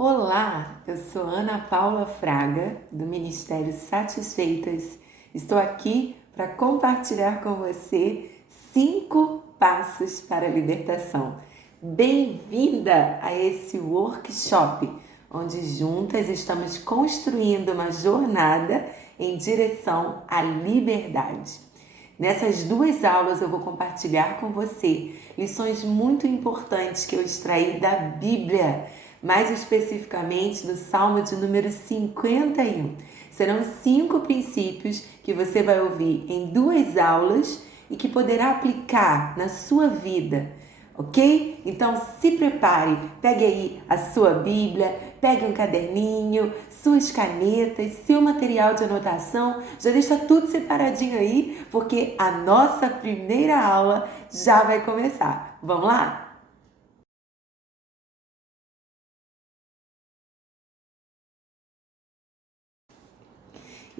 Olá, eu sou Ana Paula Fraga, do Ministério Satisfeitas. Estou aqui para compartilhar com você 5 passos para a libertação. Bem-vinda a esse workshop, onde juntas estamos construindo uma jornada em direção à liberdade. Nessas 2 aulas eu vou compartilhar com você lições muito importantes que eu extraí da Bíblia, mais especificamente do Salmo de número 51. Serão 5 princípios que você vai ouvir em 2 aulas e que poderá aplicar na sua vida, ok? Então se prepare, pegue aí a sua Bíblia, pegue um caderninho, suas canetas, seu material de anotação, já deixa tudo separadinho aí, porque a nossa primeira aula já vai começar. Vamos lá?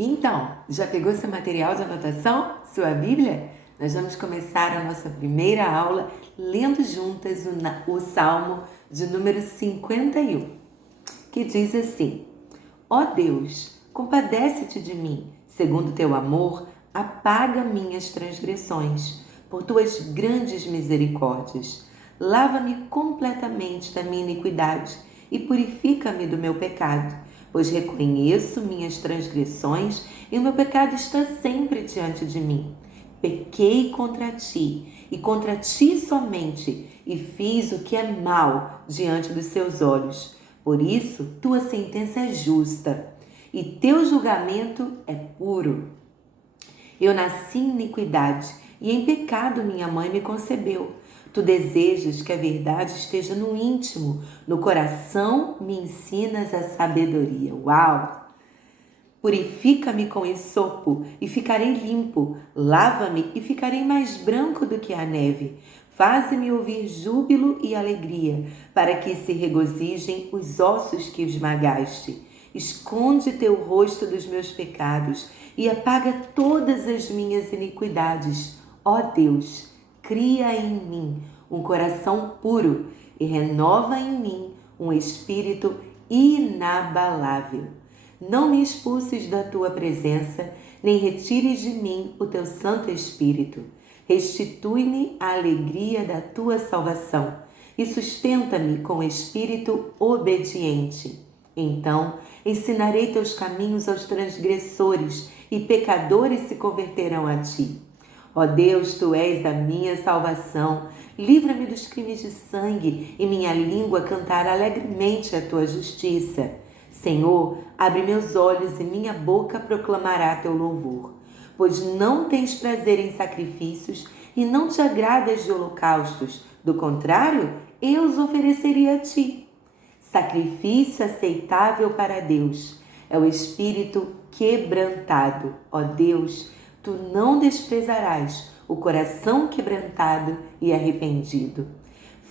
Então, já pegou seu material de anotação? Sua Bíblia? Nós vamos começar a nossa primeira aula lendo juntas o Salmo de número 51, que diz assim: Ó Deus, compadece-te de mim, segundo teu amor, apaga minhas transgressões, por tuas grandes misericórdias. Lava-me completamente da minha iniquidade e purifica-me do meu pecado, pois reconheço minhas transgressões e o meu pecado está sempre diante de mim. Pequei contra ti, e contra ti somente, e fiz o que é mal diante dos seus olhos. Por isso, tua sentença é justa, e teu julgamento é puro. Eu nasci em iniquidade, e em pecado minha mãe me concebeu. Tu desejas que a verdade esteja no íntimo, no coração me ensinas a sabedoria. Uau! Purifica-me com esopo e ficarei limpo. Lava-me e ficarei mais branco do que a neve. Faze-me ouvir júbilo e alegria, para que se regozijem os ossos que esmagaste. Esconde teu rosto dos meus pecados e apaga todas as minhas iniquidades. Ó Deus, cria em mim um coração puro e renova em mim um espírito inabalável. Não me expulses da tua presença, nem retires de mim o teu Santo Espírito. Restitui-me a alegria da tua salvação e sustenta-me com espírito obediente. Então ensinarei teus caminhos aos transgressores e pecadores se converterão a ti. Ó Deus, tu és a minha salvação. Livra-me dos crimes de sangue e minha língua cantará alegremente a tua justiça. Senhor, abre meus olhos e minha boca proclamará teu louvor. Pois não tens prazer em sacrifícios e não te agradas de holocaustos. Do contrário, eu os ofereceria a ti. Sacrifício aceitável para Deus é o espírito quebrantado. Ó Deus, tu não desprezarás o coração quebrantado e arrependido.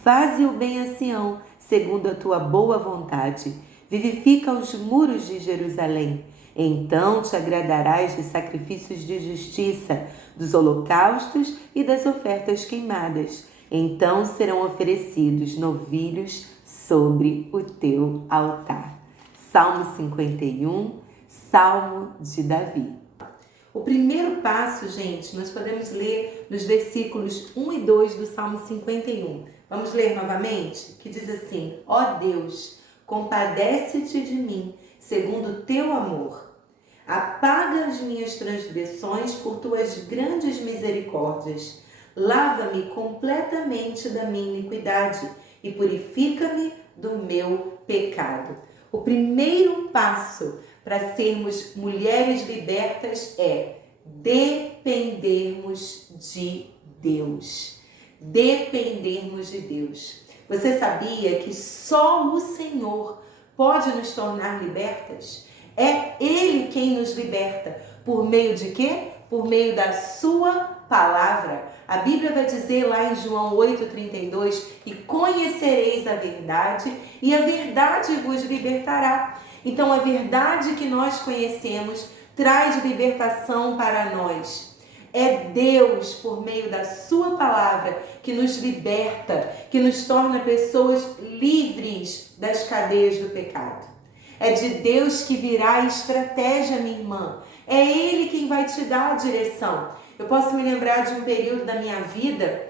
Faze o bem a Sião, segundo a tua boa vontade. Vivifica os muros de Jerusalém. Então te agradarás dos sacrifícios de justiça, dos holocaustos e das ofertas queimadas. Então serão oferecidos novilhos sobre o teu altar. Salmo 51, Salmo de Davi. O primeiro passo, gente, nós podemos ler nos versículos 1 e 2 do Salmo 51. Vamos ler novamente? Que diz assim: Ó Deus, compadece-te de mim, segundo o teu amor. Apaga as minhas transgressões por tuas grandes misericórdias. Lava-me completamente da minha iniquidade e purifica-me do meu pecado. O primeiro passo para sermos mulheres libertas é dependermos de Deus. Dependermos de Deus. Você sabia que só o Senhor pode nos tornar libertas? É Ele quem nos liberta. Por meio de quê? Por meio da sua palavra. A Bíblia vai dizer lá em João 8,32 que conhecereis a verdade e a verdade vos libertará. Então a verdade que nós conhecemos traz libertação para nós. É Deus, por meio da sua palavra, que nos liberta, que nos torna pessoas livres das cadeias do pecado. É de Deus que virá a estratégia, minha irmã. É Ele quem vai te dar a direção. Eu posso me lembrar de um período da minha vida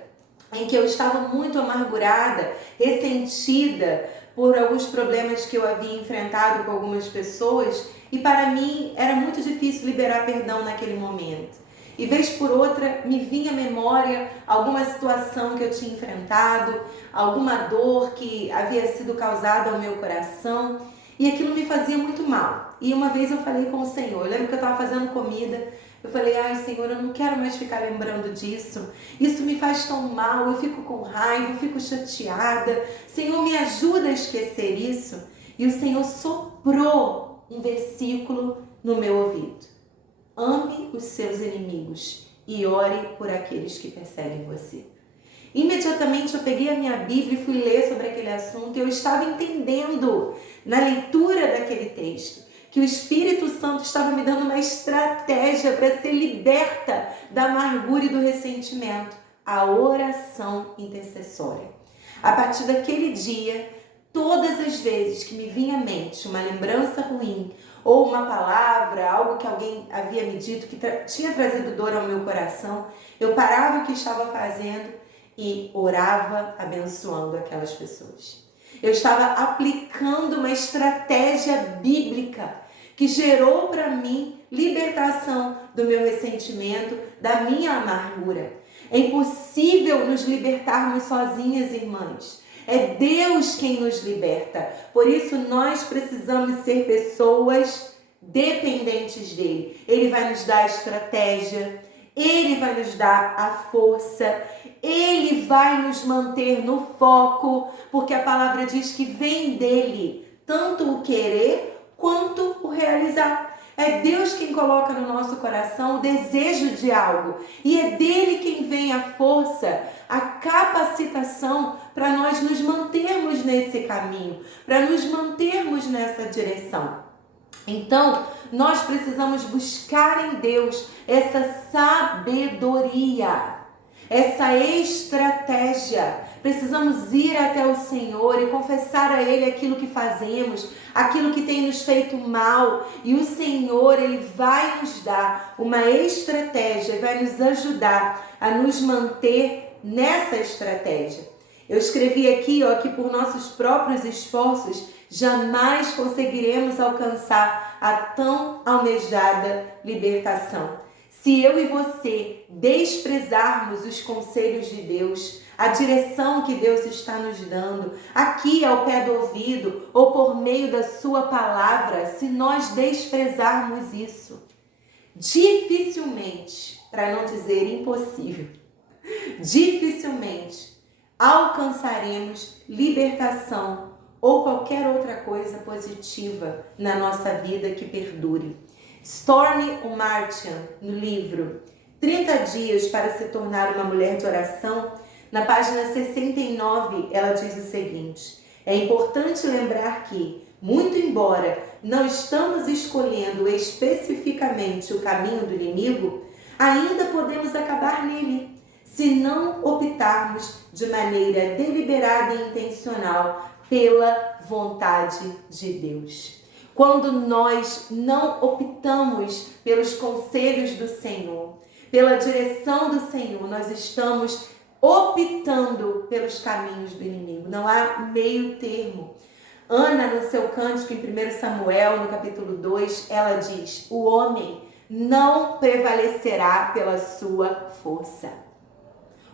em que eu estava muito amargurada, ressentida por alguns problemas que eu havia enfrentado com algumas pessoas, e para mim era muito difícil liberar perdão naquele momento. E vez por outra me vinha à memória alguma situação que eu tinha enfrentado, alguma dor que havia sido causada ao meu coração, e aquilo me fazia muito mal. E uma vez eu falei com o Senhor, eu lembro que eu estava fazendo comida, eu falei, ai Senhor, eu não quero mais ficar lembrando disso, isso me faz tão mal, eu fico com raiva, eu fico chateada, Senhor, me ajuda a esquecer isso. E o Senhor soprou um versículo no meu ouvido: ame os seus inimigos e ore por aqueles que perseguem você. Imediatamente eu peguei a minha Bíblia e fui ler sobre aquele assunto, e eu estava entendendo na leitura daquele texto que o Espírito Santo estava me dando uma estratégia para ser liberta da amargura e do ressentimento: a oração intercessória. A partir daquele dia, todas as vezes que me vinha à mente uma lembrança ruim, ou uma palavra, algo que alguém havia me dito que tinha trazido dor ao meu coração, eu parava o que estava fazendo e orava abençoando aquelas pessoas. Eu estava aplicando uma estratégia bíblica que gerou para mim libertação do meu ressentimento, da minha amargura. É impossível nos libertarmos sozinhas, irmãs. É Deus quem nos liberta. Por isso nós precisamos ser pessoas dependentes dele. Ele vai nos dar a estratégia, ele vai nos dar a força, ele vai nos manter no foco, porque a palavra diz que vem dele tanto o querer quanto o realizar. É Deus quem coloca no nosso coração o desejo de algo, e é dele quem vem a força, a capacitação para nós nos mantermos nesse caminho, para nos mantermos nessa direção. Então, nós precisamos buscar em Deus essa sabedoria, essa estratégia. Precisamos ir até o Senhor e confessar a Ele aquilo que fazemos, aquilo que tem nos feito mal. E o Senhor, Ele vai nos dar uma estratégia, vai nos ajudar a nos manter nessa estratégia. Eu escrevi aqui, que por nossos próprios esforços jamais conseguiremos alcançar a tão almejada libertação. Se eu e você desprezarmos os conselhos de Deus, a direção que Deus está nos dando, aqui ao pé do ouvido ou por meio da sua palavra, se nós desprezarmos isso, dificilmente, para não dizer impossível, dificilmente alcançaremos libertação ou qualquer outra coisa positiva na nossa vida que perdure. Stormy Martian, no livro 30 Dias para se tornar uma mulher de oração, na página 69, ela diz o seguinte: é importante lembrar que, muito embora não estamos escolhendo especificamente o caminho do inimigo, ainda podemos acabar nele, se não optarmos de maneira deliberada e intencional pela vontade de Deus. Quando nós não optamos pelos conselhos do Senhor, pela direção do Senhor, nós estamos optando pelos caminhos do inimigo. Não há meio termo. Ana, no seu cântico em 1 Samuel, no capítulo 2, ela diz: o homem não prevalecerá pela sua força.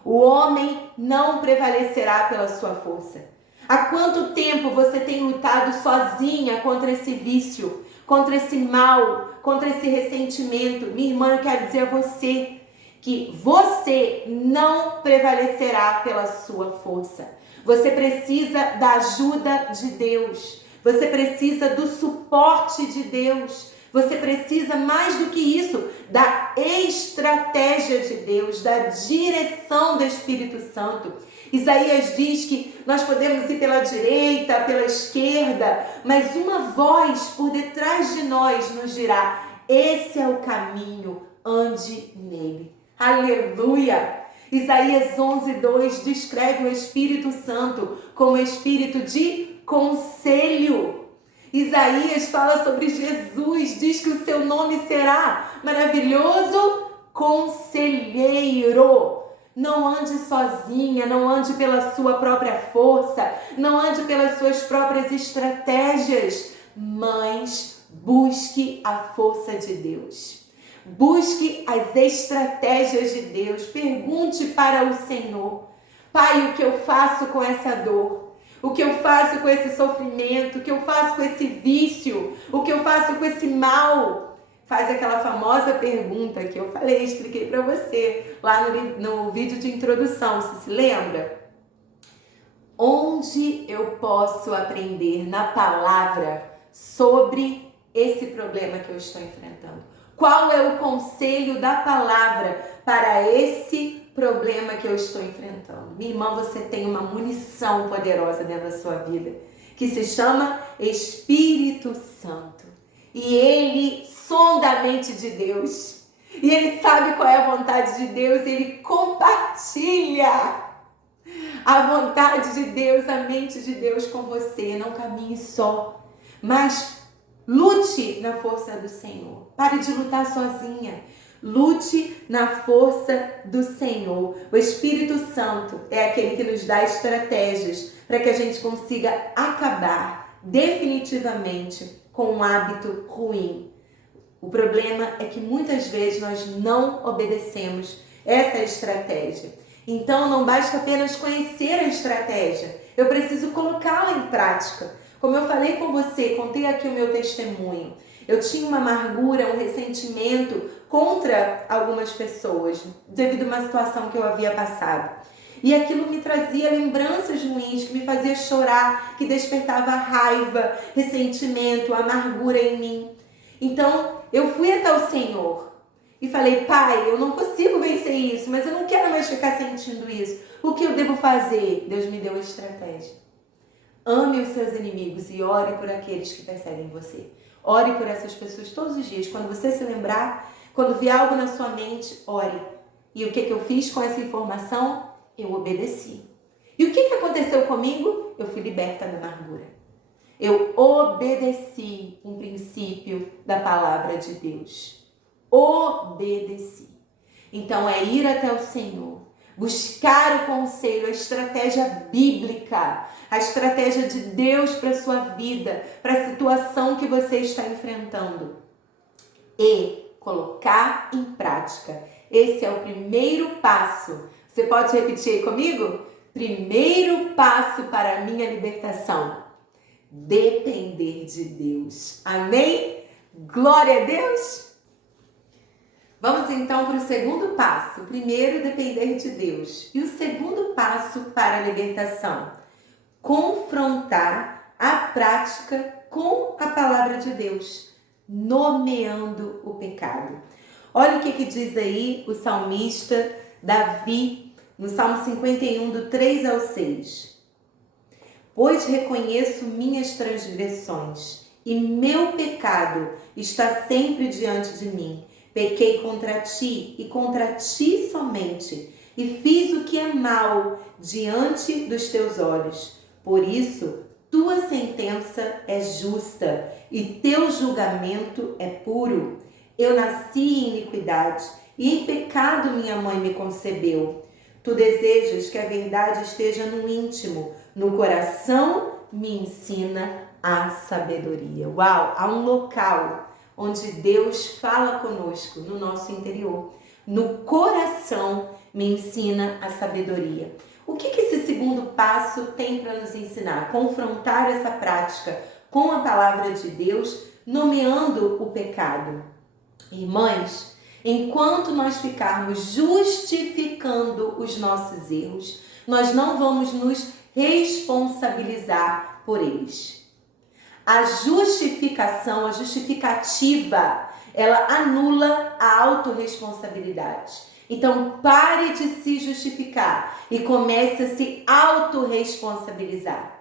O homem não prevalecerá pela sua força. Há quanto tempo você tem lutado sozinha contra esse vício, contra esse mal, contra esse ressentimento? Minha irmã, eu quero dizer a você que você não prevalecerá pela sua força. Você precisa da ajuda de Deus. Você precisa do suporte de Deus. Você precisa, mais do que isso, da estratégia de Deus, da direção do Espírito Santo. Isaías diz que nós podemos ir pela direita, pela esquerda, mas uma voz por detrás de nós nos dirá: esse é o caminho, ande nele. Aleluia! Isaías 11:2 descreve o Espírito Santo como espírito de conselho. Isaías fala sobre Jesus, diz que o seu nome será maravilhoso conselheiro. Não ande sozinha, não ande pela sua própria força, não ande pelas suas próprias estratégias, mas busque a força de Deus. Busque as estratégias de Deus. Pergunte para o Senhor: Pai, o que eu faço com essa dor? O que eu faço com esse sofrimento? O que eu faço com esse vício? O que eu faço com esse mal? Faz aquela famosa pergunta que eu falei, expliquei para você lá no vídeo de introdução, você se lembra? Onde eu posso aprender na palavra sobre esse problema que eu estou enfrentando? Qual é o conselho da palavra para esse problema que eu estou enfrentando? Minha irmã, você tem uma munição poderosa dentro da sua vida, que se chama Espírito Santo. E ele sonda a mente de Deus. E ele sabe qual é a vontade de Deus. Ele compartilha a vontade de Deus, a mente de Deus com você. Não caminhe só, mas lute na força do Senhor. Pare de lutar sozinha. Lute na força do Senhor. O Espírito Santo é aquele que nos dá estratégias para que a gente consiga acabar definitivamente com um hábito ruim. O problema é que muitas vezes nós não obedecemos essa estratégia. Então não basta apenas conhecer a estratégia, eu preciso colocá-la em prática. Como eu falei com você, contei aqui o meu testemunho. Eu tinha uma amargura, um ressentimento contra algumas pessoas devido a uma situação que eu havia passado. E aquilo me trazia lembranças ruins, que me fazia chorar, que despertava raiva, ressentimento, amargura em mim. Então, eu fui até o Senhor e falei: Pai, eu não consigo vencer isso, mas eu não quero mais ficar sentindo isso. O que eu devo fazer? Deus me deu a estratégia. Ame os seus inimigos e ore por aqueles que perseguem você. Ore por essas pessoas todos os dias. Quando você se lembrar, quando vier algo na sua mente, ore. E o que eu fiz com essa informação? Eu obedeci. E o que aconteceu comigo? Eu fui liberta da amargura. Eu obedeci um princípio da palavra de Deus. Obedeci. Então é ir até o Senhor, buscar o conselho, a estratégia bíblica, a estratégia de Deus para a sua vida, para a situação que você está enfrentando. E colocar em prática. Esse é o primeiro passo. Você pode repetir aí comigo? Primeiro passo para a minha libertação: depender de Deus. Amém? Glória a Deus! Vamos então para o segundo passo. O primeiro, depender de Deus. E o segundo passo para a libertação: confrontar a prática com a palavra de Deus, nomeando o pecado. Olha o que diz aí o salmista Davi, no Salmo 51, do 3 ao 6. Pois reconheço minhas transgressões e meu pecado está sempre diante de mim. Pequei contra ti e contra ti somente, e fiz o que é mal diante dos teus olhos. Por isso, tua sentença é justa e teu julgamento é puro. Eu nasci em iniquidade e em pecado minha mãe me concebeu. Tu desejas que a verdade esteja no íntimo, no coração me ensina a sabedoria. Uau! Há um local onde Deus fala conosco, no nosso interior. No coração me ensina a sabedoria. O que esse segundo passo tem para nos ensinar? Confrontar essa prática com a palavra de Deus, nomeando o pecado. Irmãs, enquanto nós ficarmos justificando os nossos erros, nós não vamos nos responsabilizar por eles. A justificação, a justificativa, ela anula a autorresponsabilidade. Então, pare de se justificar e comece a se autorresponsabilizar.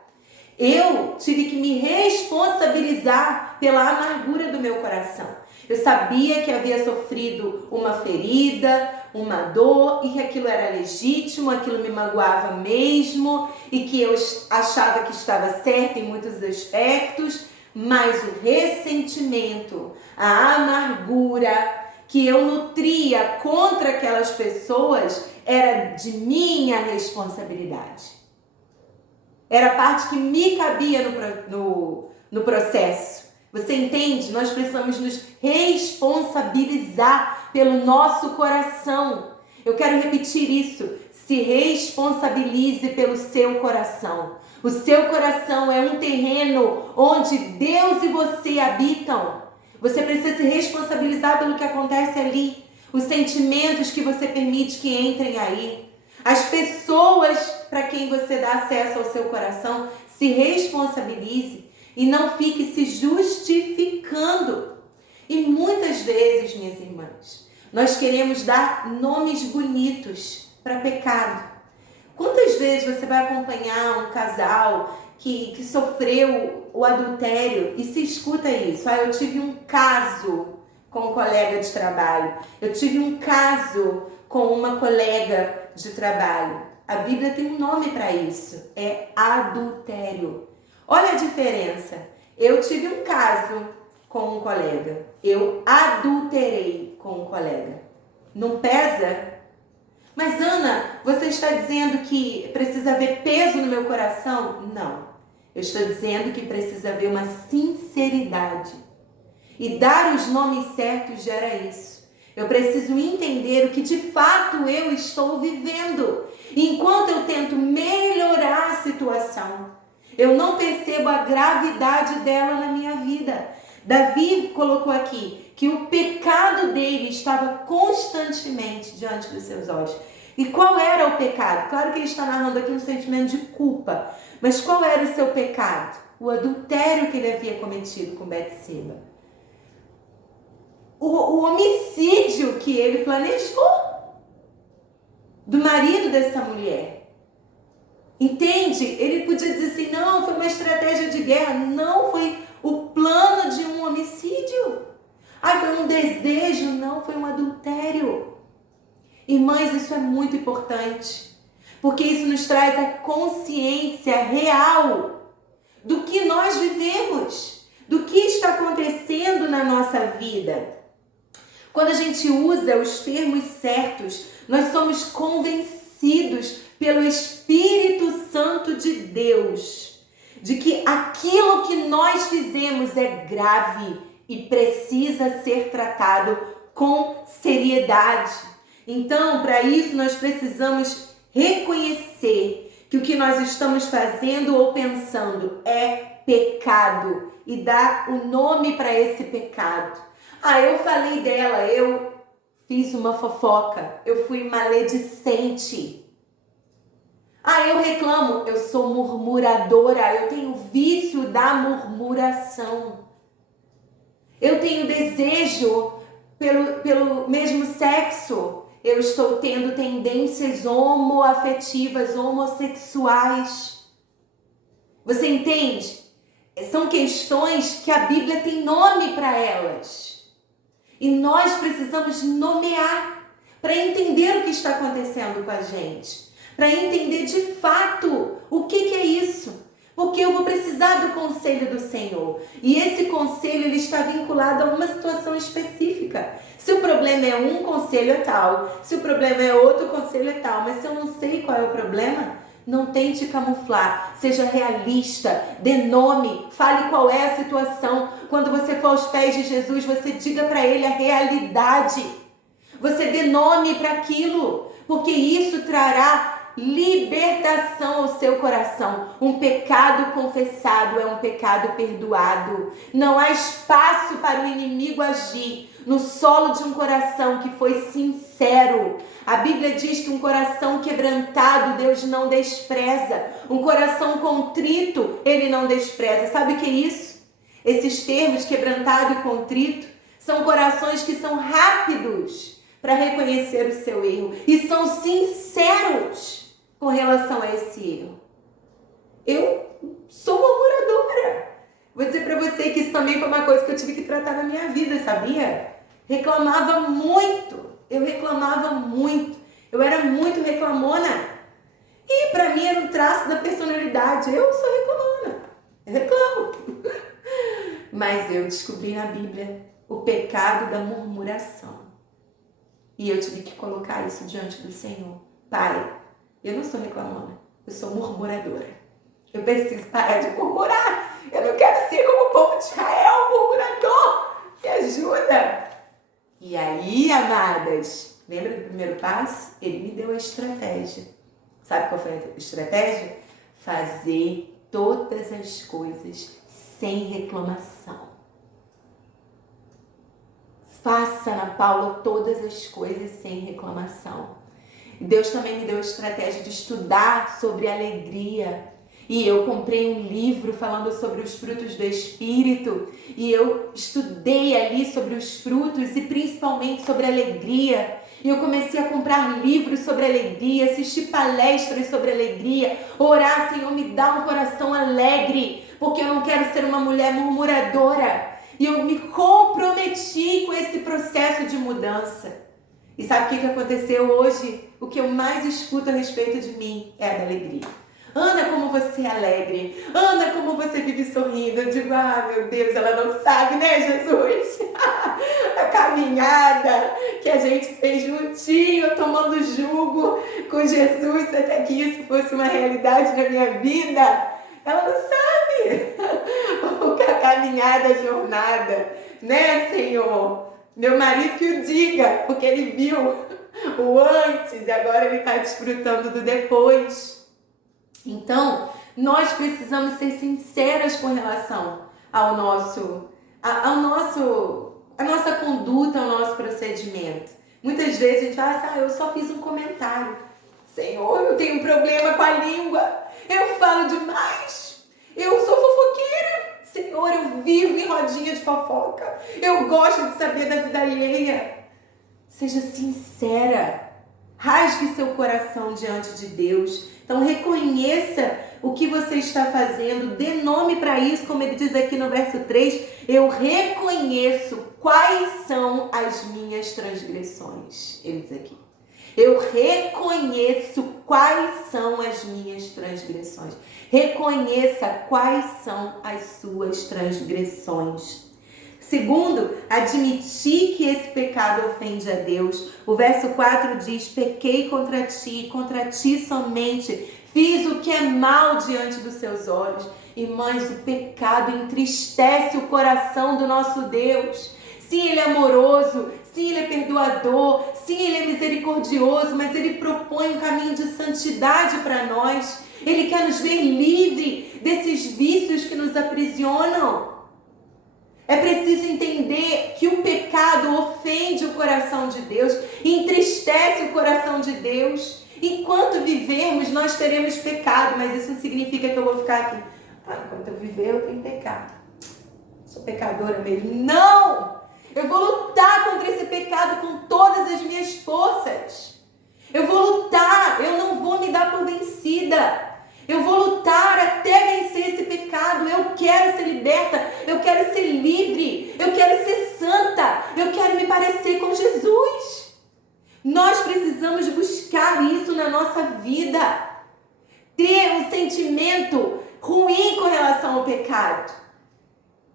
Eu tive que me responsabilizar responsabilizar pela amargura do meu coração. Eu sabia que havia sofrido uma ferida, uma dor, e que aquilo era legítimo, aquilo me magoava mesmo, e que eu achava que estava certa em muitos aspectos, mas o ressentimento, a amargura que eu nutria contra aquelas pessoas era de minha responsabilidade. Era a parte que me cabia no processo. Você entende? Nós precisamos nos responsabilizar pelo nosso coração. Eu quero repetir isso. Se responsabilize pelo seu coração. O seu coração é um terreno onde Deus e você habitam. Você precisa se responsabilizar pelo que acontece ali. Os sentimentos que você permite que entrem aí. As pessoas para quem você dá acesso ao seu coração. Se responsabilize e não fique se justificando. E muitas vezes, minhas irmãs, nós queremos dar nomes bonitos para pecado. Quantas vezes você vai acompanhar um casal que sofreu o adultério e se escuta isso? Eu tive um caso com um colega de trabalho. Eu tive um caso com uma colega de trabalho. A Bíblia tem um nome para isso. É adultério. Olha a diferença. Eu tive um caso com um colega. Eu adulterei com um colega. Não pesa? Mas Ana, você está dizendo que precisa haver peso no meu coração? Não. Eu estou dizendo que precisa haver uma sinceridade. E dar os nomes certos gera isso. Eu preciso entender o que de fato eu estou vivendo. Enquanto eu tento melhorar a situação, eu não percebo a gravidade dela na minha vida. Davi colocou aqui que o pecado dele estava constantemente diante dos seus olhos. E qual era o pecado? Claro que ele está narrando aqui um sentimento de culpa. Mas qual era o seu pecado? O adultério que ele havia cometido com Betseba. O homicídio que ele planejou do marido dessa mulher. Entende? Ele podia dizer assim, não, foi uma estratégia de guerra. Não, foi o plano de um homicídio. Foi um desejo. Não, foi um adultério. Irmãs, isso é muito importante. Porque isso nos traz a consciência real do que nós vivemos. Do que está acontecendo na nossa vida. Quando a gente usa os termos certos, nós somos convencidos pelo Espírito Santo de Deus de que aquilo que nós fizemos é grave e precisa ser tratado com seriedade. Então, para isso, nós precisamos reconhecer que o que nós estamos fazendo ou pensando é pecado e dar o nome para esse pecado. Eu falei dela, eu fiz uma fofoca, eu fui maledicente. Eu reclamo, eu sou murmuradora, eu tenho vício da murmuração. Eu tenho desejo pelo mesmo sexo, eu estou tendo tendências homoafetivas, homossexuais. Você entende? São questões que a Bíblia tem nome para elas. E nós precisamos nomear para entender o que está acontecendo com a gente. Para entender de fato o que é isso. Porque eu vou precisar do conselho do Senhor. E esse conselho ele está vinculado a uma situação específica. Se o problema é um, conselho é tal. Se o problema é outro, conselho é tal. Mas se eu não sei qual é o problema, não tente camuflar. Seja realista, dê nome, fale qual é a situação. Quando você for aos pés de Jesus, você diga para ele a realidade. Você dê nome para aquilo, porque isso trará libertação ao seu coração. Um pecado confessado é um pecado perdoado. Não há espaço para o inimigo agir no solo de um coração que foi sincero. A Bíblia diz que um coração quebrantado Deus não despreza. Um coração contrito Ele não despreza. Sabe o que é isso? Esses termos, quebrantado e contrito, são corações que são rápidos para reconhecer o seu erro e são sinceros com relação a esse erro. Eu sou murmuradora. Vou dizer para você que isso também foi uma coisa que eu tive que tratar na minha vida, sabia? Reclamava muito. Eu reclamava muito. Eu era muito reclamona. E para mim era um traço da personalidade. Eu sou reclamona. Eu reclamo. Mas eu descobri na Bíblia o pecado da murmuração. E eu tive que colocar isso diante do Senhor. Pai, eu não sou reclamona. Eu sou murmuradora. Eu preciso parar de murmurar. Eu não quero ser como o povo de Israel, murmurador. Me ajuda. E aí, amadas, lembra do primeiro passo? Ele me deu a estratégia. Sabe qual foi a estratégia? Fazer todas as coisas sem reclamação. Faça, Ana Paula, todas as coisas sem reclamação. Deus também me deu a estratégia de estudar sobre alegria. E eu comprei um livro falando sobre os frutos do Espírito. E eu estudei ali sobre os frutos e principalmente sobre alegria. E eu comecei a comprar livros sobre alegria, assistir palestras sobre alegria, orar, Senhor, me dá um coração alegre, porque eu não quero ser uma mulher murmuradora. E eu me comprometi com esse processo de mudança. E sabe o que aconteceu hoje? O que eu mais escuto a respeito de mim é a da alegria. Ana, como você é alegre. Ana, como você vive sorrindo. Eu digo, meu Deus, ela não sabe, né, Jesus? A caminhada que a gente fez juntinho, tomando jugo com Jesus, até que isso fosse uma realidade na minha vida. Ela não sabe. A caminhada, a jornada, né, Senhor? Meu marido que o diga, porque ele viu o antes e agora ele está desfrutando do depois. Então, nós precisamos ser sinceras com relação à nossa conduta, ao nosso procedimento. Muitas vezes a gente fala assim, eu só fiz um comentário. Senhor, eu tenho um problema com a língua. Eu falo demais. Eu sou fofoqueira. Senhor, eu vivo em rodinha de fofoca. Eu gosto de saber da vida alheia. Seja sincera. Rasgue seu coração diante de Deus. Então reconheça o que você está fazendo. Dê nome para isso, como ele diz aqui no verso 3. Eu reconheço quais são as minhas transgressões. Ele diz aqui. Eu reconheço quais são as minhas transgressões. Reconheça quais são as suas transgressões. Segundo, admitir que esse pecado ofende a Deus. O verso 4 diz, pequei contra ti somente. Fiz o que é mal diante dos seus olhos. Irmãs, o pecado entristece o coração do nosso Deus. Sim, Ele é amoroso, sim, Ele é perdoador, sim, Ele é misericordioso, mas Ele propõe um caminho de santidade para nós. Ele quer nos ver livre desses vícios que nos aprisionam. É preciso entender que o pecado ofende o coração de Deus, entristece o coração de Deus. Enquanto vivermos, nós teremos pecado, mas isso não significa que eu vou ficar aqui. Enquanto eu viver, eu tenho pecado. Sou pecadora mesmo. Não! Eu vou lutar contra esse pecado com todas as minhas forças. Eu vou lutar, eu não vou me dar por vencida. Eu vou lutar até vencer esse pecado. Eu quero ser liberta, eu quero ser livre, eu quero ser santa, eu quero me parecer com Jesus. Nós precisamos buscar isso na nossa vida. Ter um sentimento ruim com relação ao pecado.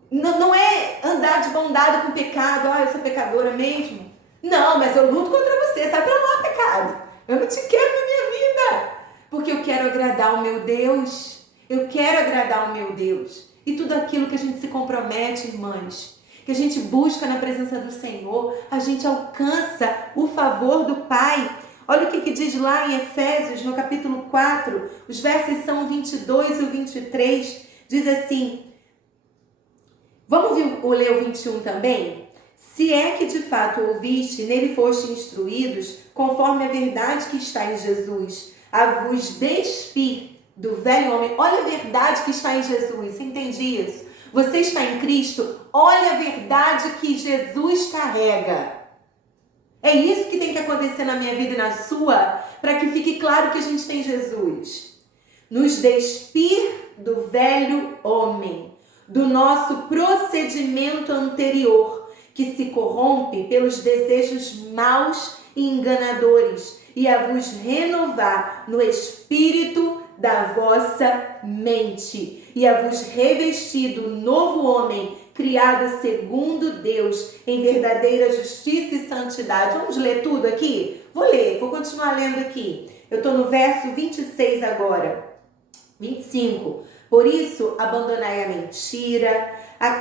Não é andar de bom dado com o pecado. Eu sou pecadora mesmo. Não, mas eu luto contra você. Sai pra lá, pecado. Eu não te quero na minha vida. Porque eu quero agradar o meu Deus. Eu quero agradar o meu Deus. E tudo aquilo que a gente se compromete, irmãs, que a gente busca na presença do Senhor, a gente alcança o favor do Pai. Olha o que diz lá em Efésios, no capítulo 4, os versos são 22 e 23. Diz assim, vamos ler o 21 também? Se é que de fato ouviste, nele foste instruídos, conforme a verdade que está em Jesus, a vos despir do velho homem. Olha a verdade que está em Jesus, você entende isso? Você está em Cristo, olha a verdade que Jesus carrega. É isso que tem que acontecer na minha vida e na sua, para que fique claro que a gente tem Jesus. Nos despir do velho homem, do nosso procedimento anterior, que se corrompe pelos desejos maus e enganadores, e a vos renovar no espírito da vossa mente, e a vos revestir do novo homem, criado segundo Deus, em verdadeira justiça e santidade. Vamos ler tudo aqui? Vou continuar lendo aqui. Eu estou no verso 26 agora. 25. Por isso, abandonai a mentira,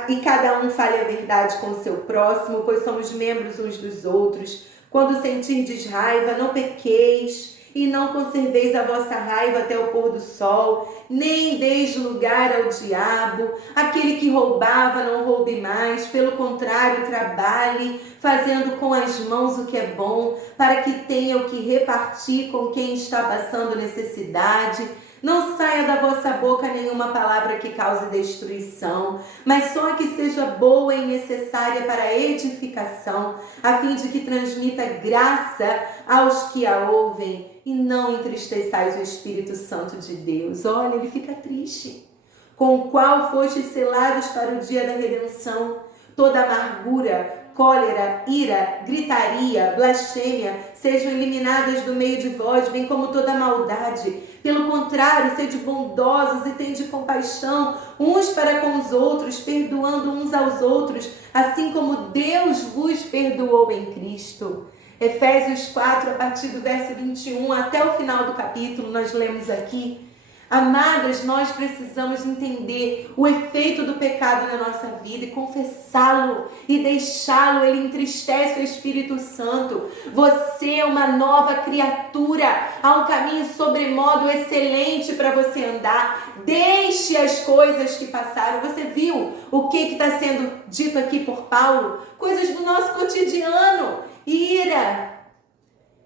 e cada um fale a verdade com o seu próximo, pois somos membros uns dos outros. Quando sentirdes raiva, não pequeis, e não conserveis a vossa raiva até o pôr do sol, nem deis lugar ao diabo. Aquele que roubava, não roube mais, pelo contrário, trabalhe, fazendo com as mãos o que é bom, para que tenha o que repartir com quem está passando necessidade. Não saia da vossa boca nenhuma palavra que cause destruição, mas só a que seja boa e necessária para a edificação, a fim de que transmita graça aos que a ouvem, e não entristeçais o Espírito Santo de Deus. Olha, ele fica triste. Com o qual fostes selados para o dia da redenção. Toda amargura, cólera, ira, gritaria, blasfêmia sejam eliminadas do meio de vós, bem como toda maldade. Pelo contrário, sede bondosos e tende compaixão uns para com os outros, perdoando uns aos outros, assim como Deus vos perdoou em Cristo. Efésios 4, a partir do verso 21 até o final do capítulo, nós lemos aqui. Amadas, nós precisamos entender o efeito do pecado na nossa vida e confessá-lo e deixá-lo. Ele entristece o Espírito Santo. Você é uma nova criatura. Há um caminho sobremodo excelente para você andar. Deixe as coisas que passaram. Você viu o que está sendo dito aqui por Paulo? Coisas do nosso cotidiano. Ira,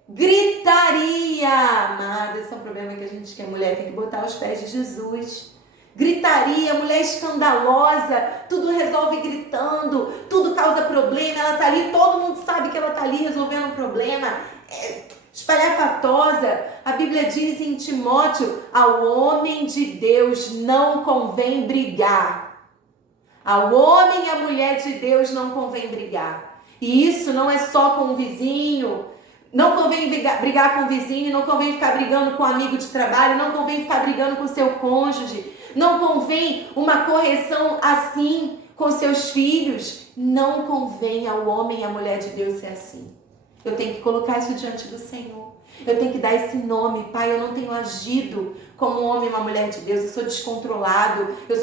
gritaria, amada, esse é um problema que a gente que é mulher tem que botar aos pés de Jesus. Gritaria, mulher escandalosa, tudo resolve gritando, tudo causa problema, ela tá ali, todo mundo sabe que ela tá ali resolvendo um problema, espalhafatosa. A Bíblia diz em Timóteo, ao homem de Deus não convém brigar. Ao homem e à mulher de Deus não convém brigar. E isso não é só com o vizinho. Não convém brigar com o vizinho, não convém ficar brigando com um amigo de trabalho, não convém ficar brigando com o seu cônjuge, não convém uma correção assim com seus filhos. Não convém ao homem e à mulher de Deus ser assim. Eu tenho que colocar isso diante do Senhor. Eu tenho que dar esse nome. Pai, eu não tenho agido como um homem e uma mulher de Deus. Eu sou descontrolado, eu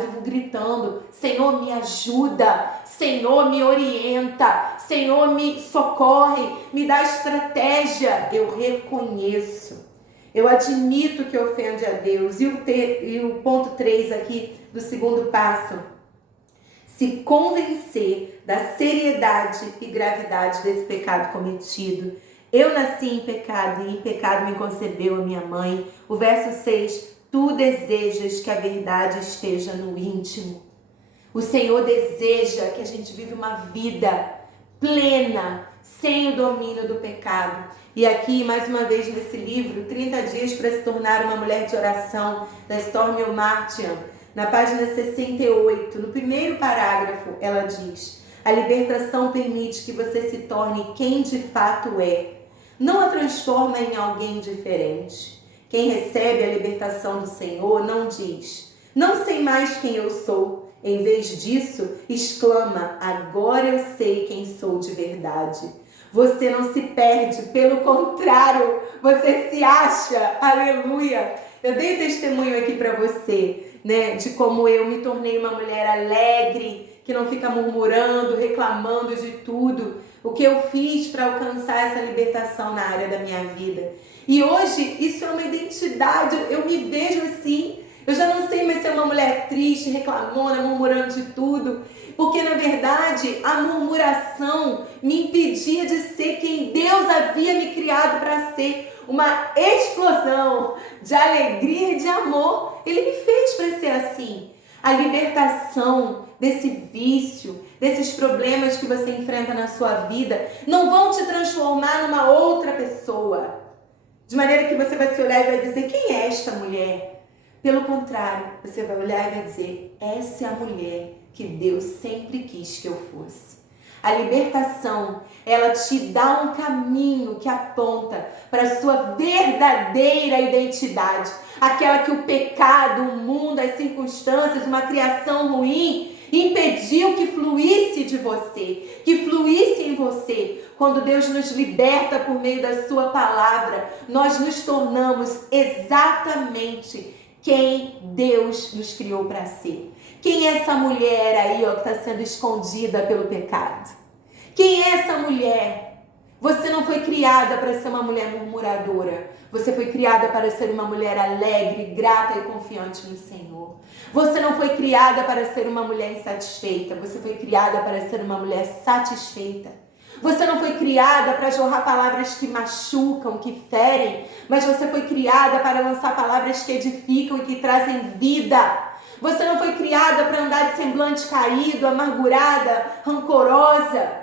vivo gritando. Senhor, me ajuda. Senhor, me orienta. Senhor, me socorre. Me dá estratégia. Eu reconheço. Eu admito que ofende a Deus. E o ponto 3 aqui do segundo passo. Se convencer da seriedade e gravidade desse pecado cometido. Eu nasci em pecado e em pecado me concebeu a minha mãe. O verso 6, tu desejas que a verdade esteja no íntimo. O Senhor deseja que a gente viva uma vida plena, sem o domínio do pecado. E aqui, mais uma vez nesse livro, 30 dias para se tornar uma mulher de oração, da Stormy Martian, na página 68, no primeiro parágrafo, ela diz: a libertação permite que você se torne quem de fato é. Não a transforma em alguém diferente. Quem recebe a libertação do Senhor não diz, não sei mais quem eu sou. Em vez disso, exclama, agora eu sei quem sou de verdade. Você não se perde, pelo contrário, você se acha. Aleluia! Eu dei testemunho aqui para você, né, de como eu me tornei uma mulher alegre, que não fica murmurando, reclamando de tudo. O que eu fiz para alcançar essa libertação na área da minha vida. E hoje isso é uma identidade, eu me vejo assim. Eu já não sei mais ser uma mulher triste, reclamona, murmurando de tudo. Porque na verdade a murmuração me impedia de ser quem Deus havia me criado para ser. Uma explosão de alegria e de amor. Ele me fez para ser assim. A libertação desse vício, desses problemas que você enfrenta na sua vida, não vão te transformar numa outra pessoa. De maneira que você vai se olhar e vai dizer, quem é esta mulher? Pelo contrário, você vai olhar e vai dizer: essa é a mulher que Deus sempre quis que eu fosse. A libertação, ela te dá um caminho que aponta para a sua verdadeira identidade. Aquela que o pecado, o mundo, as circunstâncias, uma criação ruim impediu que fluísse de você, que fluísse em você. Quando Deus nos liberta por meio da sua palavra, nós nos tornamos exatamente quem Deus nos criou para ser. Quem é essa mulher aí, ó, que está sendo escondida pelo pecado? Quem é essa mulher? Você não foi criada para ser uma mulher murmuradora. Você foi criada para ser uma mulher alegre, grata e confiante no Senhor. Você não foi criada para ser uma mulher insatisfeita. Você foi criada para ser uma mulher satisfeita. Você não foi criada para jorrar palavras que machucam, que ferem, mas você foi criada para lançar palavras que edificam e que trazem vida. Você não foi criada para andar de semblante caído, amargurada, rancorosa.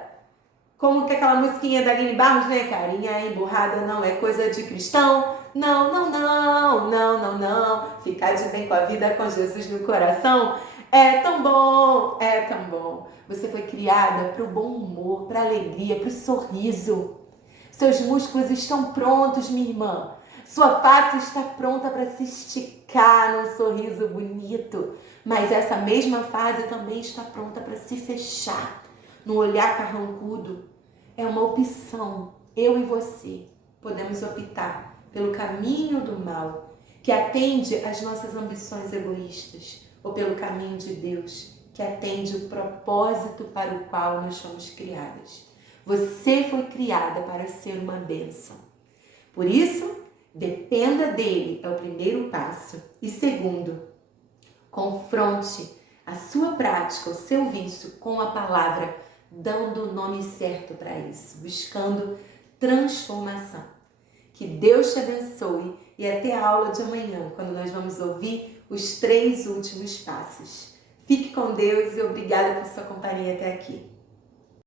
Como que aquela musiquinha da Aline Barros, né? Carinha emburrada não é coisa de cristão. Não, não, não, não, não, não. Ficar de bem com a vida, com Jesus no coração, é tão bom, é tão bom. Você foi criada para o bom humor, para a alegria, para o sorriso. Seus músculos estão prontos, minha irmã. Sua face está pronta para se esticar num sorriso bonito. Mas essa mesma fase também está pronta para se fechar num olhar carrancudo. É uma opção. Eu e você podemos optar pelo caminho do mal, que atende às nossas ambições egoístas, ou pelo caminho de Deus, que atende o propósito para o qual nós fomos criadas. Você foi criada para ser uma bênção. Por isso, dependa dele, é o primeiro passo. E segundo, confronte a sua prática, o seu vício com a palavra, dando o nome certo para isso, buscando transformação. Que Deus te abençoe e até a aula de amanhã, quando nós vamos ouvir os 3 últimos passos. Fique com Deus e obrigada por sua companhia até aqui.